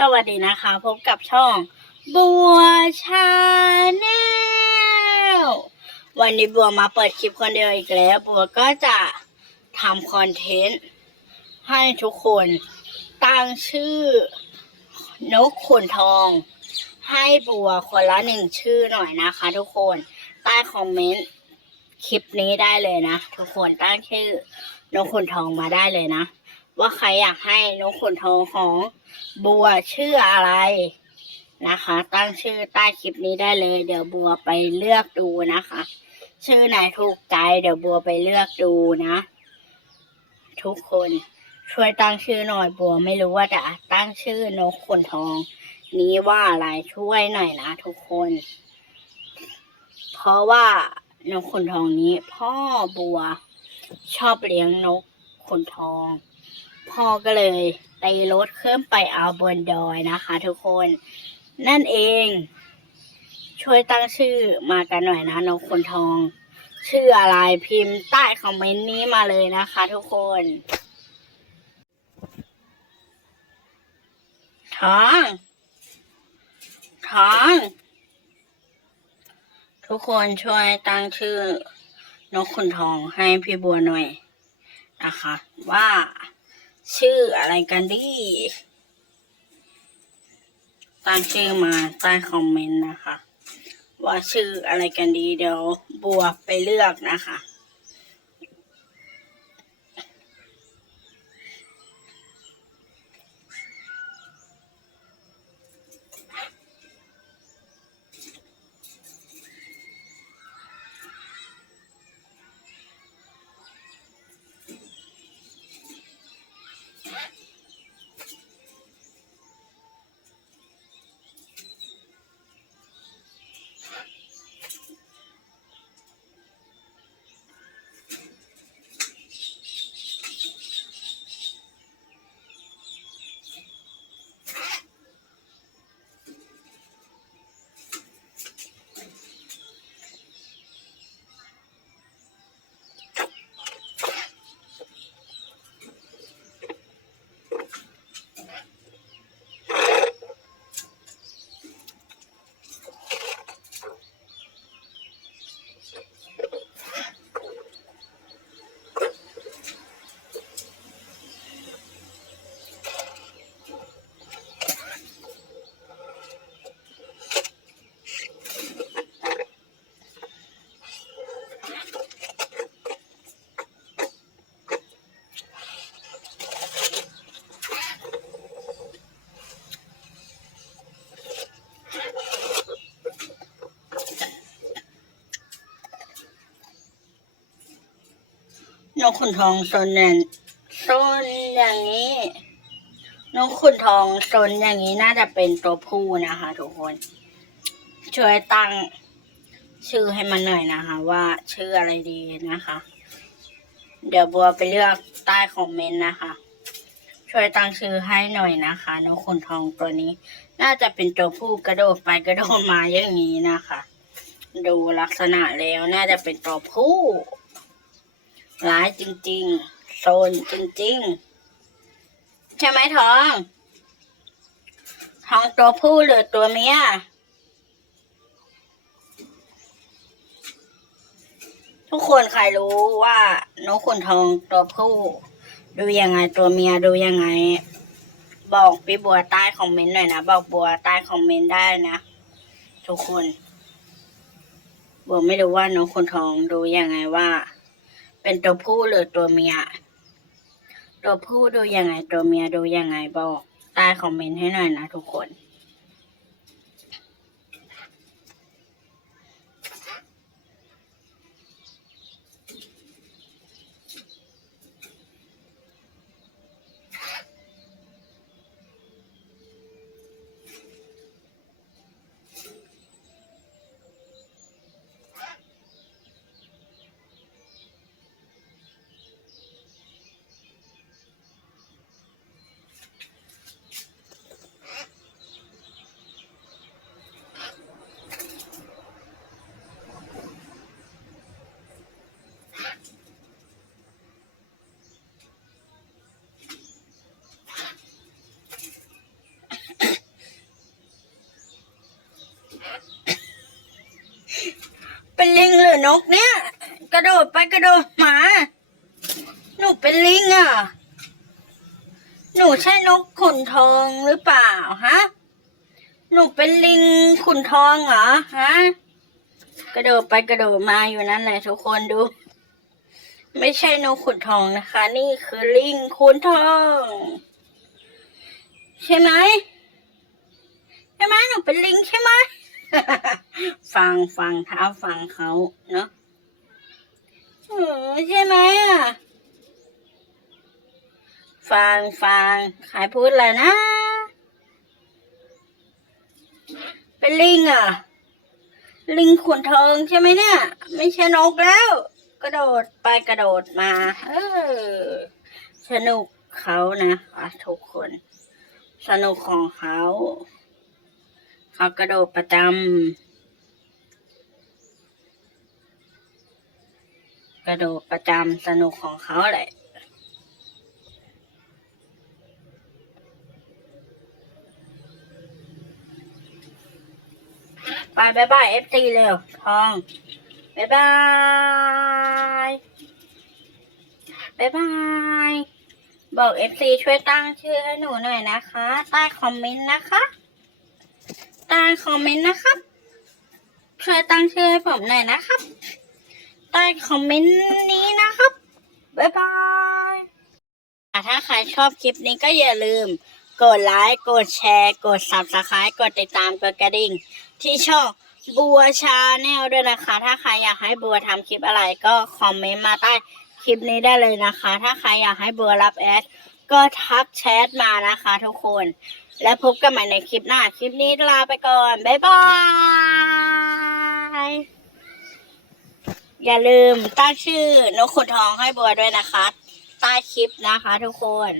สวัสดีนะคะ พบกับช่อง บัวชาแนลวันนี้บัวมาเปิดคลิปคนเดียวอีกแล้ว บัวก็จะทำคอนเทนต์ ให้ทุกคนตั้งชื่อ นกขุนทอง ให้บัวคนละหนึ่งชื่อหน่อยนะคะ ทุกคนใต้คอมเมนต์คลิปนี้ได้เลยนะ ทุกคนตั้งชื่อนกขุนทองมาได้เลยนะ ว่าใครอยากให้นกขนทองของบัวชื่ออะไรนะคะ ตั้งชื่อใต้คลิปนี้ได้เลย เดี๋ยวบัวไปเลือกดูนะคะ ชื่อไหนถูกใจเดี๋ยวบัวไปเลือกดูนะ ทุกคนช่วยตั้งชื่อหน่อยบัวไม่รู้ว่าจะตั้งชื่อนกขนทอง นี้ว่าอะไรช่วยหน่อยนะทุกคน เพราะว่านกขนทองนี้ พ่อบัวชอบเลี้ยงนกขนทอง พ่อก็เลยตีรถขึ้นไปเอาบนดอยนะคะ ทุกคนนั่นเอง ช่วยตั้งชื่อมากันหน่อยนะนกขนทอง ชื่ออะไรพิมพ์ใต้คอมเมนต์นี้มาเลยนะคะ ทุกคน ท้อง ท้อง ทุกคนช่วยตั้งชื่อนกขุนทองให้พี่บัวหน่อยนะคะ ว่า ชื่ออะไรกันดีตั้งชื่อมาใต้คอมเมนต์นะคะ ว่าชื่ออะไรกันดีเดี๋ยวบัวไปเลือกนะคะ นกขุนทองโซนเนี่ยซนอย่างนี้ นกขุนทองโซนอย่างนี้น่าจะเป็นตัวผู้นะคะ ทุกคน ช่วยตั้งชื่อให้มันหน่อยนะคะ ว่าชื่ออะไรดีนะคะ เดี๋ยวบัวไปเลือกใต้คอมเมนต์นะคะ ช่วยตั้งชื่อให้หน่อยนะคะนกขุนทองตัวนี้ น่าจะเป็นตัวผู้กระโดดไปกระโดดมาอย่างนี้นะคะ ดูลักษณะแล้วน่าจะเป็นตัวผู้ ร้ายจริงๆโซนจริงๆ ใช่ไหมทอง ทองตัวผู้หรือตัวเมียทุกคนใครรู้ว่านกขุนทองตัวผู้ ดูยังไงตัวเมียดูยังไง บอกพี่บัวใต้คอมเมนต์หน่อยนะ บอกบัวใต้คอมเมนต์ได้นะ ทุกคนบัวไม่รู้ว่านกขุนทองดูยังไงว่า เป็นตัวผู้หรือตัวเมีย ตัวผู้ดูยังไงตัวเมียดูยังไงบอกใต้คอมเมนต์ให้หน่อยนะทุกคนน นกเนี่ย กระโดดไปกระโดดมา หนูเป็นลิงอะ หนูใช่นกขุนทองหรือเปล่าฮะ หนูเป็นลิงขุนทองเหรอฮะ กระโดดไปกระโดดมาอยู่นั่นแหละทุกคนดู ไม่ใช่นกขุนทองนะคะ นี่คือลิงขุนทอง ใช่ไหมใช่ไหมหนูเป็นลิงใช่ไหม ฟังฟังเท้าฟังเขาเนาะเออใช่ไหมอะ ฟังฟังใครพูดอะไรนะ เป็นลิงอะ ลิงขุนทองใช่ไหมเนี่ย ไม่ใช่นกแล้ว กระโดดไปกระโดดมา เออ สนุกเขานะะทุกคน สนุกของเขา เขากระโดดประจำกระโดดประจำสนุกของเขาแหละไปบายบายเอฟซีเร็วทองบายบายบายบาย บอกเอฟซีช่วยตั้งชื่อให้หนูหน่อยนะคะ ใต้คอมเมนต์นะคะ ต้คอมเมนต์นะครับ ช่วยตั้งชื่อให้ผมหน่อยนะครับ ใต้คอมเมนต์นี้นะครับบายบายอ่ถ้าใครชอบคลิปนี้ก็อย่าลืม กดไลค์ กดแชร์ กด subscribe กดติดตาม กดกระดิ่ง ที่ช่องบัวชาแนลด้วยนะคะ ถ้าใครอยากให้บัวทำคลิปอะไรก็คอมเมนต์มาใต้คลิปนี้ได้เลยนะคะ ถ้าใครอยากให้บัวรับแอดก็ทักแชทมานะคะทุกคน และพบกันใหม่ในคลิปหน้า คลิปนี้ลาไปก่อน บ๊ายบาย อย่าลืมตั้งชื่อนกขุนทองให้บัวด้วยนะคะ ใต้คลิปนะคะทุกคน